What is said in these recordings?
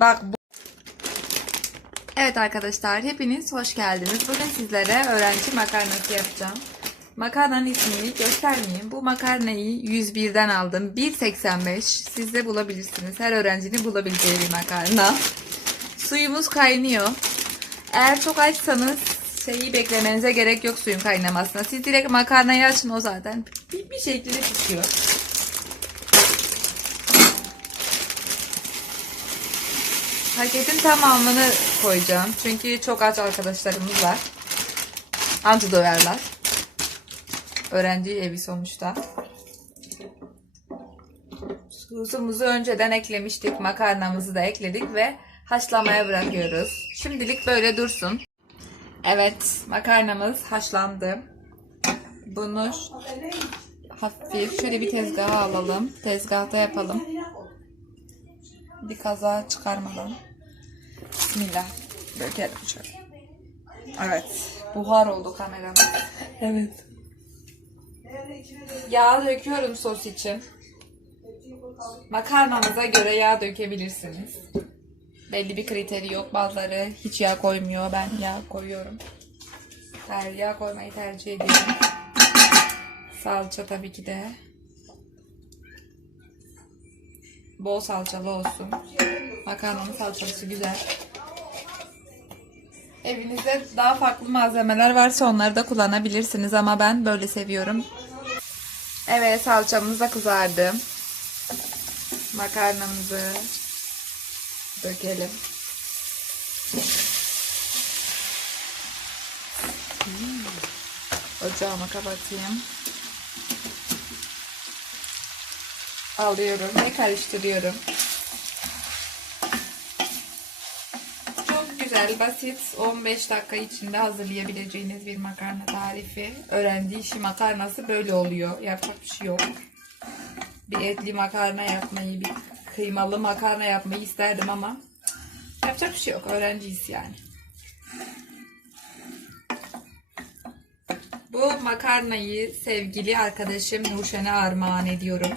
Bak bu... Evet arkadaşlar hepiniz hoş geldiniz. Bugün sizlere öğrenci makarnası yapacağım. Makarnanın ismini göstermeyeyim. Bu makarnayı 101'den aldım. 1.85 siz de bulabilirsiniz. Her öğrencinin bulabileceği bir makarna. Suyumuz kaynıyor. Eğer çok açsanız şeyi beklemenize gerek yok suyun kaynamasına. Siz direkt makarnayı açın o zaten bir, bir şekilde pişiyor. Paketin tamamını koyacağım. Çünkü çok aç arkadaşlarımız var. Anca doyarlar. Öğrenci evi sonuçta. Tuzumuzu önceden eklemiştik. Makarnamızı da ekledik ve haşlamaya bırakıyoruz. Şimdilik böyle dursun. Evet, makarnamız haşlandı. Bunu hafif şöyle bir tezgaha alalım. Tezgahta yapalım. Bir kaza çıkarmadan. Bismillah. Dökelim şöyle. Evet. Buhar oldu kameram. Evet. Yağ döküyorum sos için. Makarnanıza göre yağ dökebilirsiniz. Belli bir kriteri yok. Bazıları hiç yağ koymuyor. Ben yağ koyuyorum. Ter, yağ koymayı tercih ediyorum. Salça tabii ki de. Bol salçalı olsun. Makarnanın salçası güzel. Evinizde daha farklı malzemeler varsa onları da kullanabilirsiniz ama ben böyle seviyorum. Evet salçamız da kızardı. Makarnamızı dökelim. Hmm. Ocağımı kapatayım. Alıyorum ve karıştırıyorum. Çok güzel, basit, 15 dakika içinde hazırlayabileceğiniz bir makarna tarifi. Öğrendiği işi makarnası böyle oluyor. Yapacak bir şey yok. Bir etli makarna yapmayı, bir kıymalı makarna yapmayı isterdim ama yapacak bir şey yok. Öğrenciyiz yani. Bu makarnayı sevgili arkadaşım Nurşen'e armağan ediyorum.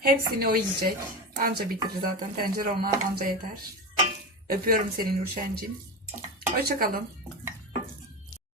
Hepsini o yiyecek. Anca bitirir zaten. Tencere ona anca yeter. Öpüyorum seni Nurşen'cim. Hoşçakalın.